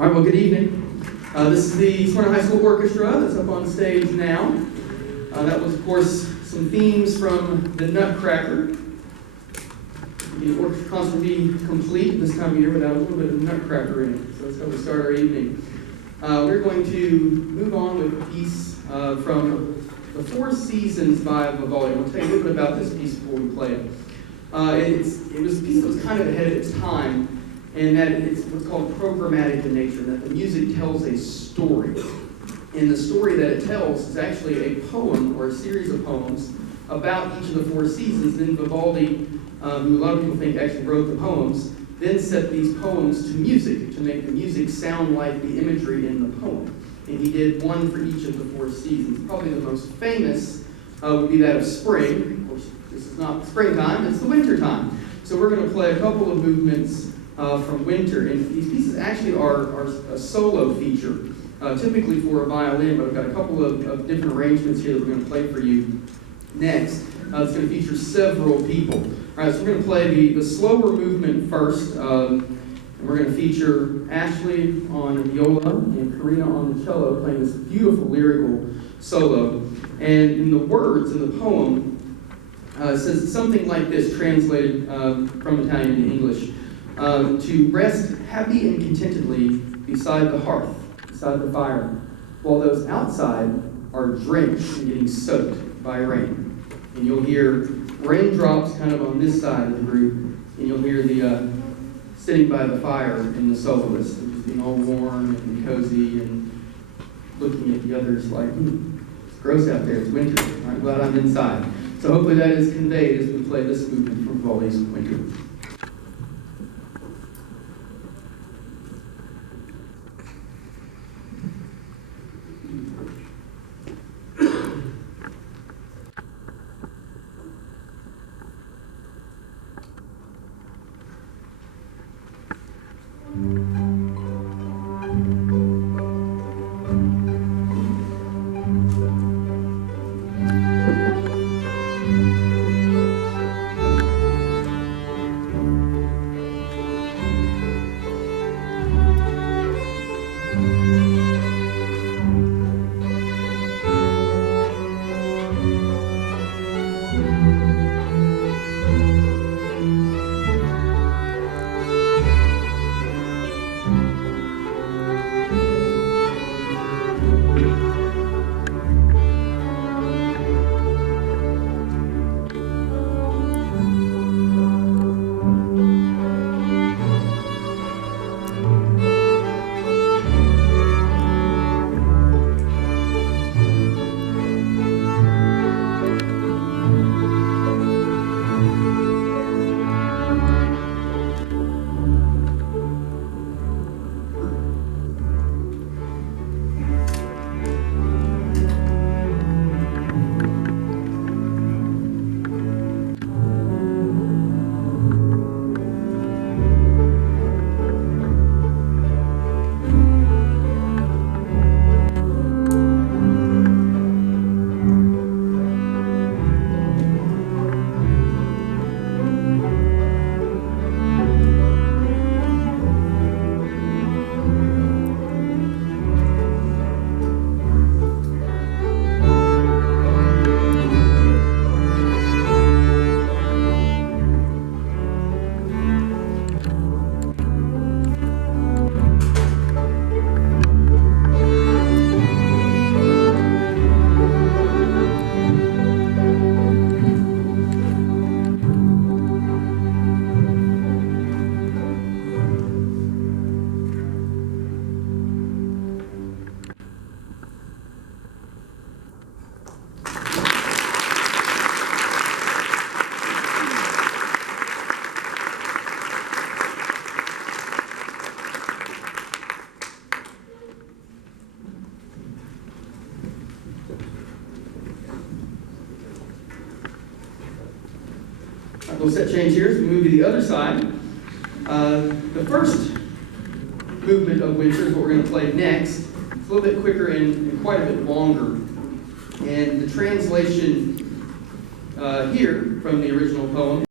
All right, well, good evening. This is the Smyrna High School Orchestra that's up on stage now. That was, of course, some themes from the Nutcracker. The orchestra concert would be complete this time of year without a little bit of Nutcracker in it. So that's how we start our evening. We're going to move on with a piece from the Four Seasons by Vivaldi. I'll tell you a little bit about this piece before we play it. It was a piece that was kind of ahead of its time, and that it's what's called programmatic in nature, that the music tells a story. And the story that it tells is actually a poem or a series of poems about each of the four seasons. Then Vivaldi, who a lot of people think actually wrote the poems, then set these poems to music to make the music sound like the imagery in the poem. And he did one for each of the four seasons. Probably the most famous would be that of spring. Of course, this is not springtime, it's the winter time. So we're going to play a couple of movements from winter. And these pieces actually are a solo feature, typically for a violin, but I've got a couple of different arrangements here that we're going to play for you next. It's going to feature several people. All right, so we're going to play the slower movement first. And we're going to feature Ashley on the viola and Karina on the cello, playing this beautiful lyrical solo. And in the words in the poem, it says something like this, translated from Italian to English. To rest happy and contentedly beside the hearth, beside the fire, while those outside are drenched and getting soaked by rain. And you'll hear raindrops kind of on this side of the group, and you'll hear the sitting by the fire in the soloist, which is being all warm and cozy and looking at the others like, it's gross out there, it's winter. I'm glad I'm inside. So hopefully that is conveyed as we play this movement from Vivaldi's Winter. We'll set change here as we move to the other side. The first movement of Winter is what we're going to play next. It's a little bit quicker and quite a bit longer. And the translation here from the original poem